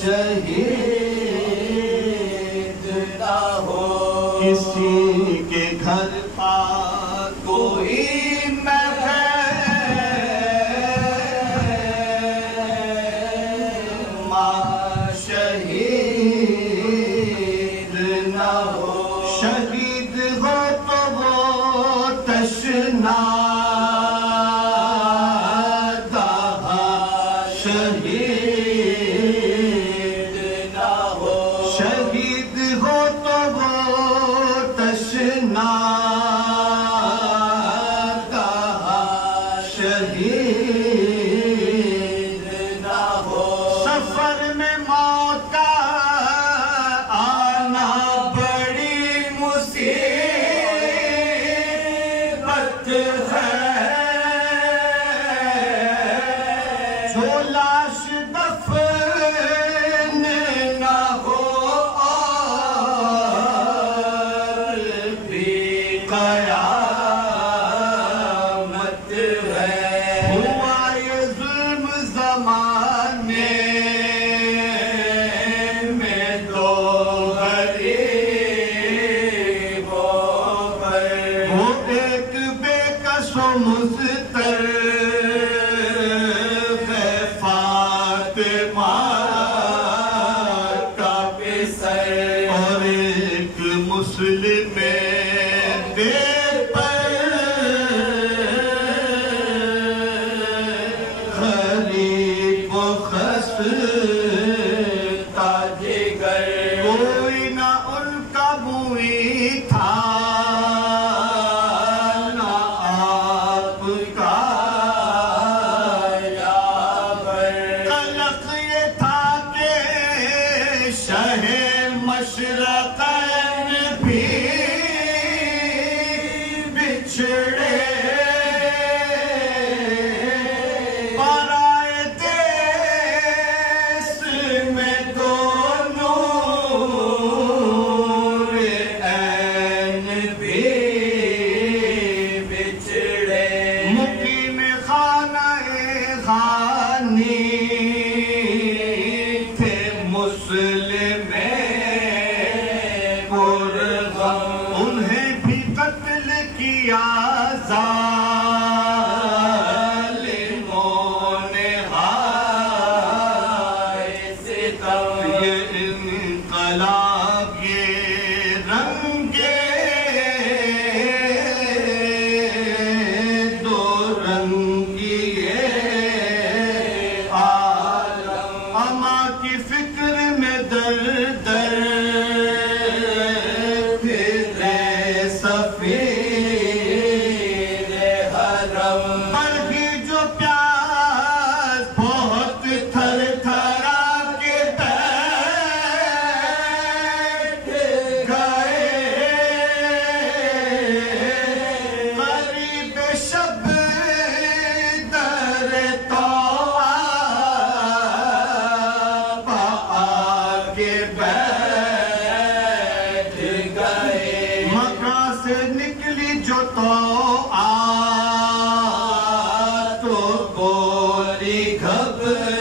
शहीद ना हो किसी के घर पा कोई शहीद हो तो वो तशना शहीद ना हो शहीद हो तो वो तशना शहीद ना हो सफर में मौत का लाश दफन ना हो और भी कयामत है हुआ ये जुल्म ज़माने में दो गरीबों पर वो एक बेकसो मुज़तर और एक मुस्लिम गरीब खस्ता जिगर कोई ना उनका मुई था ना आपका कलक ये था के शहे मशरक़ैन भी बिछड़े पराए देश में दोनों ऐन भी बिछड़े मुकीम खाना-ए खानी थे मुस्लिम उन्हें भी कत्ल किया ज़ालिमों ने हाय सितम ये इनकलाब ये रंगे दो रंगी ये आलम अमा की फिक्र में दर दर निकली जो तो तो बोली घबरा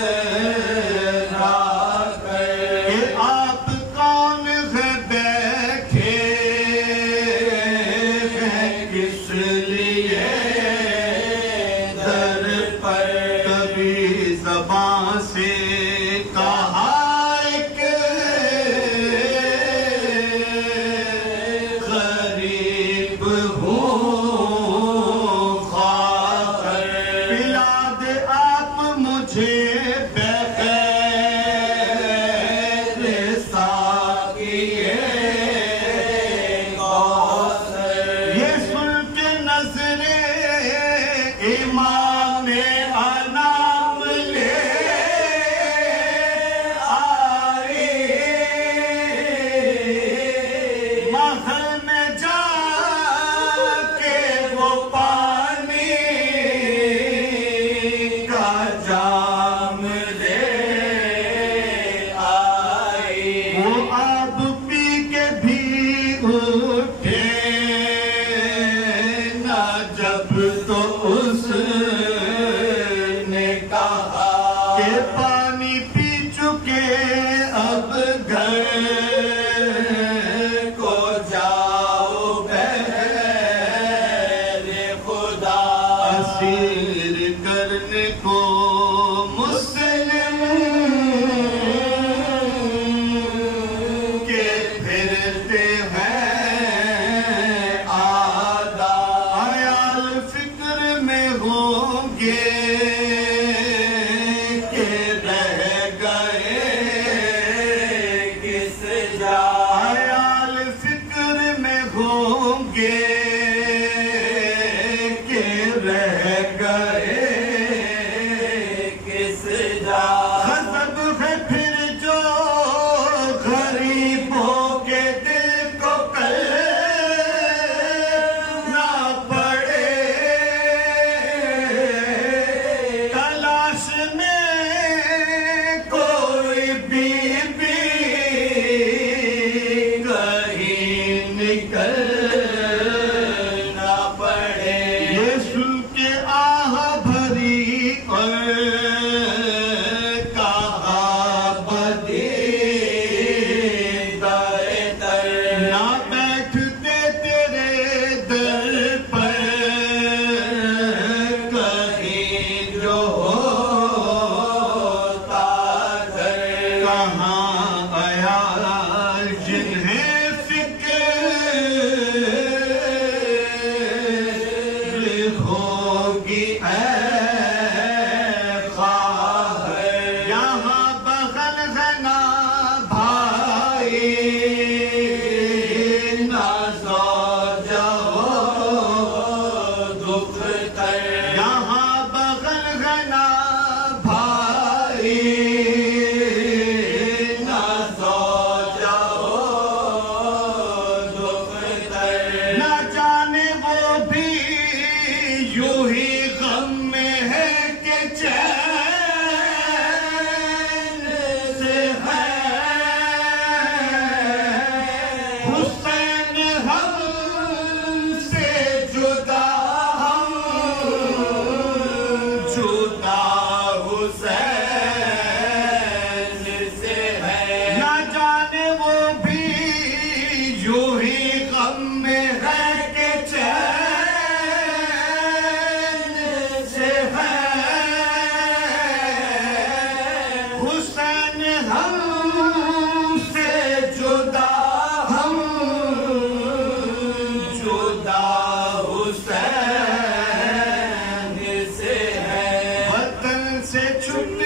कर आप कौन है बैठे किस लिए दर पर कभी ज़बां से कहा जब तो उस को मुस्लिम के फिरते हैं आदा, ख्याल फिक्र में होंगे के रह गए किस जा, ख्याल फिक्र में होंगे के रह गए किस जा। गज़ब है फिर जो गरीबों के दिल को करना पड़े, तलाश में कोई बीबी कहीं निकलना पड़े। यीशु के आह भरी और कहा बदी दाए दर, ना बैठते तेरे दर पर कहीं जो होता दर। कहाँ आया जिन्हें फिक्र होगी ऐ ख्वाहिर, यहाँ बगल है ना भाई ना ज़ौजा हो दुख तर, यहाँ बगल है ना भाई ना ज़ौजा हो दुख तर। ना जाने वो भी यूं ही गम में है कि चैन से है, हुसैन हमसे जुदा, हम जुदा हुसैन से है। ना जाने वो भी यूं ही गम में है कि चैन से है, हुसैन हमसे जुदा, हम जुदा हुसैन से है। वतन से छुट